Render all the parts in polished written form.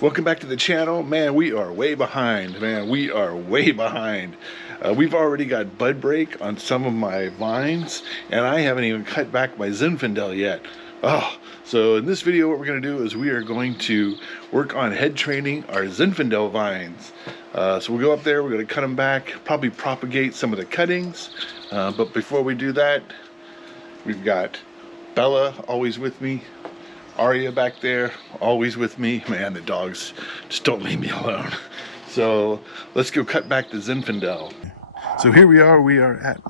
Welcome back to the channel. Man, we are way behind. We are way behind. We've already got bud break on some of my vines, and I haven't even cut back my Zinfandel yet. So in this video, what we're going to do is we are going to work on head training our Zinfandel vines. So we'll go up there, we're going to cut them back, probably propagate some of the cuttings. But before we do that, we've got Bella always with me. Aria back there, always with me. Man, the dogs just don't leave me alone. So let's go cut back the Zinfandel. So here we are at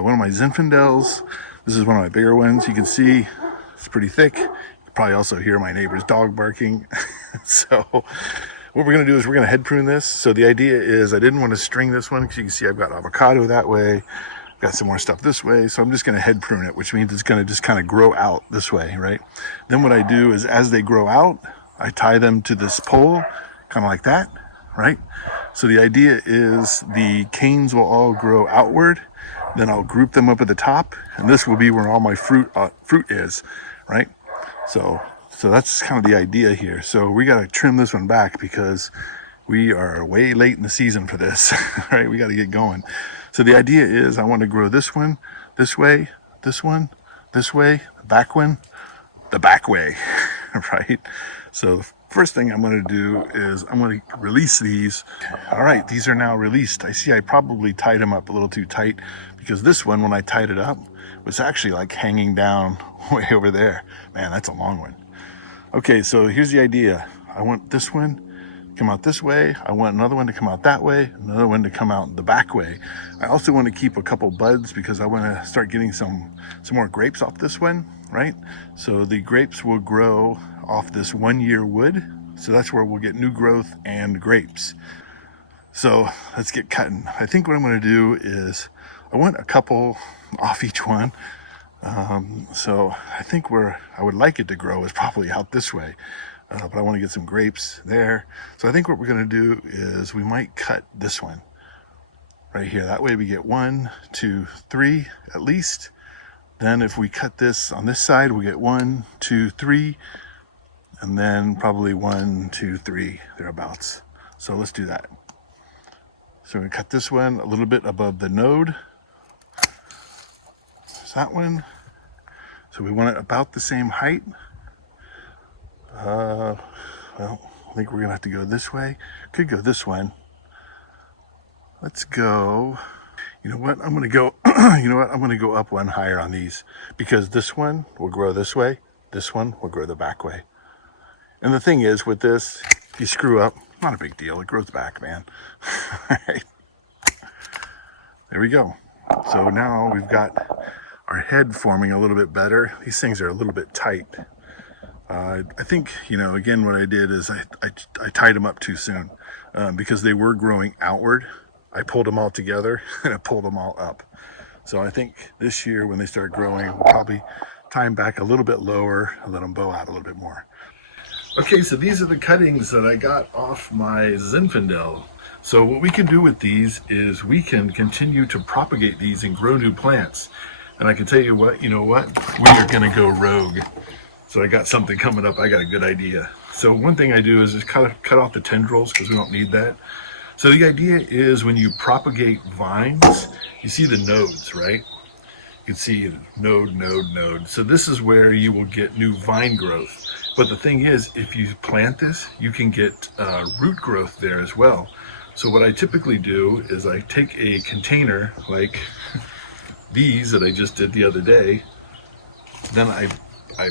one of my Zinfandels. This is one of my bigger ones. You can see it's pretty thick. You can probably also hear my neighbor's dog barking. So what we're gonna do is we're gonna head prune this. So the idea is I didn't want to string this one because you can see I've got avocado that way. Got some more stuff this way, so I'm just going to head prune it, which means it's going to just kind of grow out this way, right? Then what I do is as they grow out, I tie them to this pole, kind of like that, right? So the idea is the canes will all grow outward, then I'll group them up at the top, and this will be where all my fruit is, right? So that's kind of the idea here. So we got to trim this one back because we are way late in the season for this, right? We got to get going. So the idea is I want to grow this one, this way, this one, this way, the back way, right? So the first thing I'm going to do is I'm going to release these. All right, these are now released. I see I probably tied them up a little too tight because this one, when I tied it up, was actually like hanging down way over there. Man, that's a long one. Okay, so here's the idea. I want this one come out this way. I want another one to come out that way, another one to come out the back way. I also want to keep a couple buds because I want to start getting some more grapes off this one, right? So the grapes will grow off this 1 year wood. So that's where we'll get new growth and grapes. So let's get cutting. I think what I'm going to do is I want a couple off each one. So I think where I would like it to grow is probably out this way. But I want to get some grapes there. So I think what we're going to do is we might cut this one right here. That way we get 1, 2, 3 at least. Then if we cut this on this side, we get 1, 2, 3, and then probably 1, 2, 3 thereabouts. So let's do that. So we're going to cut this one a little bit above the node. There's that one. So we want it about the same height. Well, I think we're gonna have to go this way. Could go this one. Let's go. You know what? I'm gonna go. You know what? I'm gonna go up one higher on these because this one will grow this way. This one will grow the back way. And the thing is, with this, if you screw up, not a big deal. It grows back, man. All right. There we go. So now we've got our head forming a little bit better. These things are a little bit tight. I think, you know, again, what I did is I tied them up too soon because they were growing outward. I pulled them all together and I pulled them all up. So I think this year when they start growing, we'll probably tie them back a little bit lower and let them bow out a little bit more. Okay, so these are the cuttings that I got off my Zinfandel. So what we can do with these is we can continue to propagate these and grow new plants. And I can tell you what, we are going to go rogue. So I got something coming up. I got a good idea. So one thing I do is just cut off the tendrils because we don't need that. So the idea is when you propagate vines, you see the nodes, right? You can see node, node, node. So this is where you will get new vine growth. But the thing is, if you plant this, you can get root growth there as well. So what I typically do is I take a container like these that I just did the other day. Then I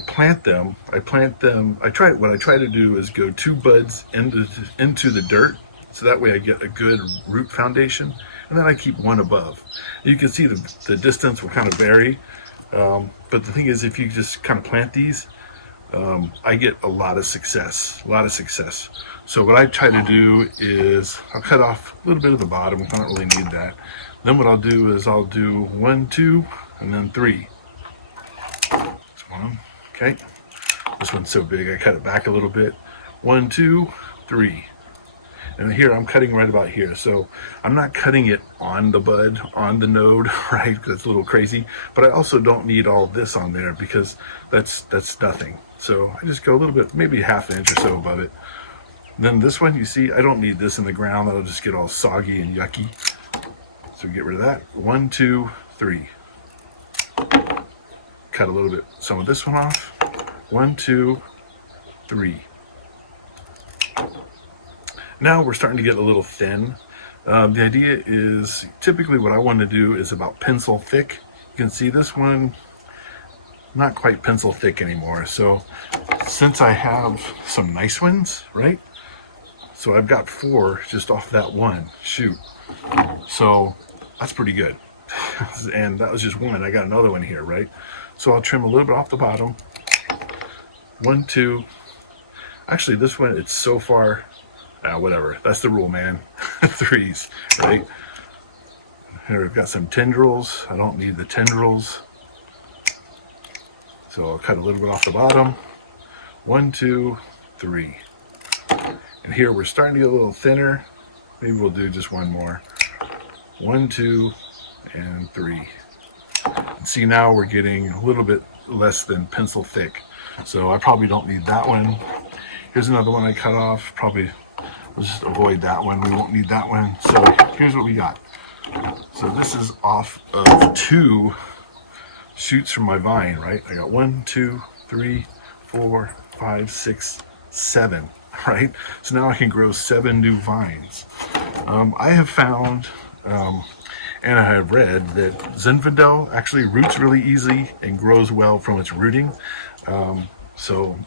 plant them. What I try to do is go 2 buds into the dirt, so that way I get a good root foundation, and then I keep 1 above. You can see the distance will kind of vary, but the thing is, if you just kind of plant these, I get a lot of success. So what I try to do is I'll cut off a little bit of the bottom. I don't really need that. Then what I'll do is I'll do 1, 2, and then 3. That's 1. Okay, this one's so big I cut it back a little bit. 1, 2, 3. And here I'm cutting right about here. So I'm not cutting it on the bud, on the node, right? Because it's a little crazy. But I also don't need all this on there because that's nothing. So I just go a little bit, maybe ½ inch or so above it. Then this one, you see, I don't need this in the ground. That'll just get all soggy and yucky. So get rid of that. 1, 2, 3. Cut a little bit, some of this one off. 1, 2, 3. Now we're starting to get a little thin. The idea is, typically what I want to do is about pencil thick. You can see this one, not quite pencil thick anymore. So since I have some nice ones, right? So I've got 4 just off that one shoot. So that's pretty good. And that was just one. I got another one here, right? So I'll trim a little bit off the bottom. 1, 2. Actually, this one, it's so far, whatever. That's the rule, man. 3s, right? Here we've got some tendrils. I don't need the tendrils. So I'll cut a little bit off the bottom. 1, 2, 3. And here we're starting to get a little thinner. Maybe we'll do just one more. 1, 2, and 3. And see, now we're getting a little bit less than pencil thick. So I probably don't need that one. Here's another one I cut off. Probably we'll just avoid that one. We won't need that one. So here's what we got. So this is off of 2 shoots from my vine, right? I got 1, 2, 3, 4, 5, 6, 7, right? So now I can grow 7 new vines. I have found, and I have read that Zinfandel actually roots really easy and grows well from its rooting. So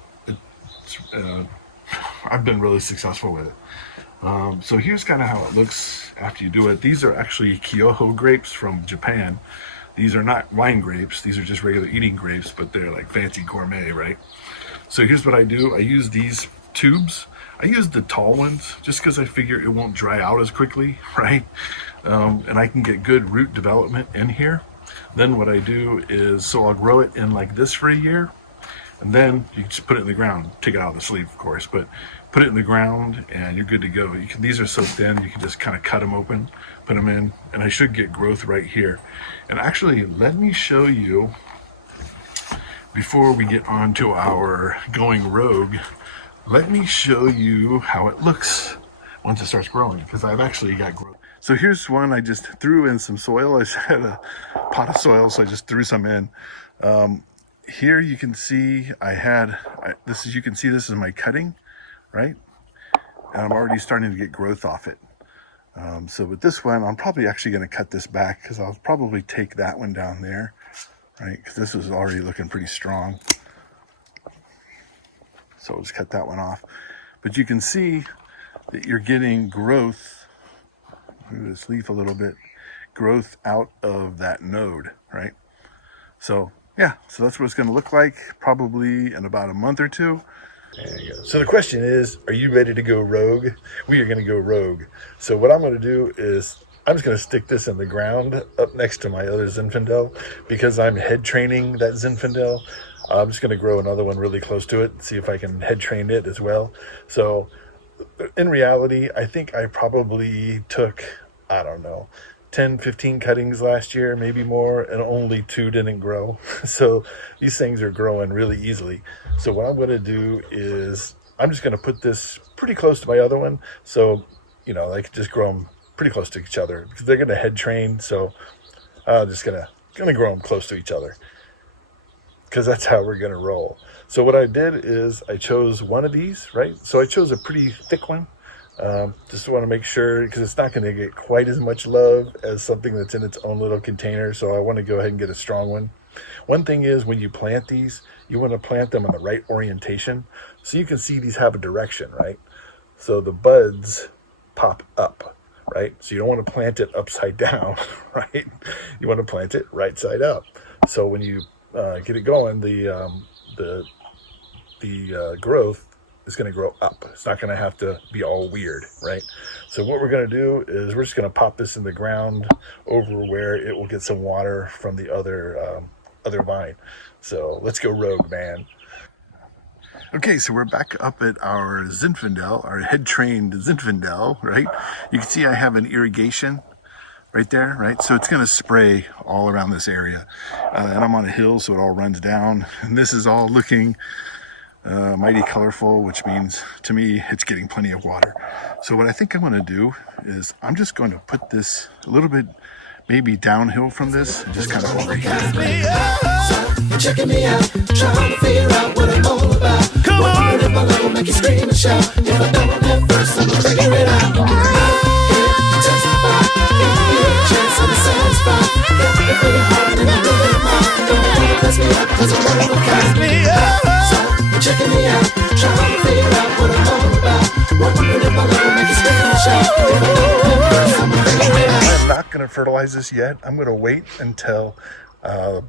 I've been really successful with it. So here's kind of how it looks after you do it. These are actually Kyoho grapes from Japan. These are not wine grapes. These are just regular eating grapes, but they're like fancy gourmet, right? So here's what I do. I use these tubes. I use the tall ones just because I figure it won't dry out as quickly, right? And I can get good root development in here. Then what I do is, so I'll grow it in like this for a year, and then you just put it in the ground. Take it out of the sleeve, of course, but put it in the ground and you're good to go. These are so thin, you can just kind of cut them open, put them in, and I should get growth right here. And actually, let me show you, before we get on to our going rogue, let me show you how it looks once it starts growing, because I've actually got growth. So here's one I just threw in some soil. I just had a pot of soil, so I just threw some in. Here you can see you can see this is my cutting, right? And I'm already starting to get growth off it. So with this one, I'm probably actually going to cut this back, because I'll probably take that one down there, right? Because this is already looking pretty strong. So we'll just cut that one off. But you can see that you're getting growth, move this leaf a little bit, growth out of that node, right? So yeah, so that's what it's going to look like probably in about a month or 2. There you go. So the question is, are you ready to go rogue? We are going to go rogue. So what I'm going to do is, I'm just going to stick this in the ground up next to my other Zinfandel, because I'm head training that Zinfandel. I'm just going to grow another one really close to it, see if I can head train it as well. So in reality, I think I probably took, I don't know, 10, 15 cuttings last year, maybe more, and only 2 didn't grow. So these things are growing really easily. So what I'm going to do is, I'm just going to put this pretty close to my other one. So, I could just grow them pretty close to each other, because they're going to head train. So I'm just going to grow them close to each other, because that's how we're going to roll. So what I did is I chose one of these, right? So I chose a pretty thick one. Just want to make sure, because it's not going to get quite as much love as something that's in its own little container. So I want to go ahead and get a strong one. One thing is, when you plant these, you want to plant them in the right orientation. So you can see these have a direction, right? So the buds pop up, right? So you don't want to plant it upside down, right? You want to plant it right side up. So when you get it going, the growth is going to grow up. It's not going to have to be all weird, right? So what we're going to do is, we're just going to pop this in the ground over where it will get some water from the other vine. So let's go rogue, man. Okay, so we're back up at our Zinfandel, our head-trained Zinfandel, right? You can see I have an irrigation right there, right? So it's going to spray all around this area. And I'm on a hill, so it all runs down. And this is all looking mighty colorful, which means to me it's getting plenty of water. So what I think I'm going to do is I'm just going to put this a little bit maybe downhill from this and just kind of over here. You're checking me out, trying to figure out what I'm all about. Come on, if my love make you scream and shout. If I don't at first, I'm gonna figure it out. Here, testify, give me a chance and I'm satisfied. Got me for your heart and I know that I'm mine. Don't ever mess me up, cause I'm one of a kind. So, you're checking me out, trying to figure out what I'm all about. Wondering if my love make you scream and shout. If I don't at first, I'm gonna figure it out. I'm not going to fertilize this yet. I'm going to wait until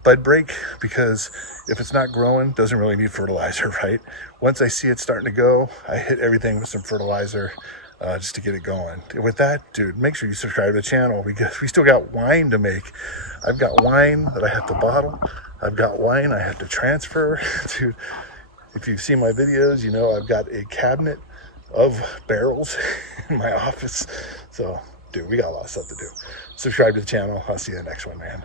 bud break, because if it's not growing, it doesn't really need fertilizer, right? Once I see it starting to go, I hit everything with some fertilizer just to get it going. With that, dude, make sure you subscribe to the channel, because we still got wine to make. I've got wine that I have to bottle. I've got wine I have to transfer. Dude, if you've seen my videos, you know I've got a cabinet of barrels in my office. So, dude, we got a lot of stuff to do. Subscribe to the channel. I'll see you in the next one, man.